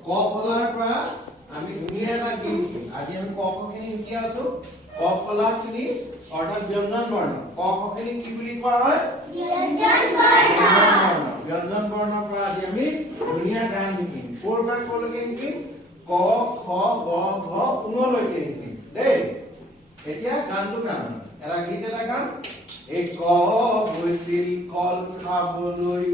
ক ফলাৰ পৰা আমি ধুনীয়া এটা গীত আজি আমি ক খিনি শিকি আছো ক ফলাখিনি অৰ্থাৎ ব্যঞ্জন বৰ্ণ ক খিনি কি বুলি কোৱা হয় ব্যঞ্জন বৰ্ণৰ পৰা আজি আমি ধুনীয়া গান শিকিম ক'ৰ পৰা ক'লৈকে শিকিম ক খ গ ঘ লৈকে শিকিম দেই এতিয়া গানটো গাম এটা গীত এটা গাম এই ক গৈছিল কল খাবলৈ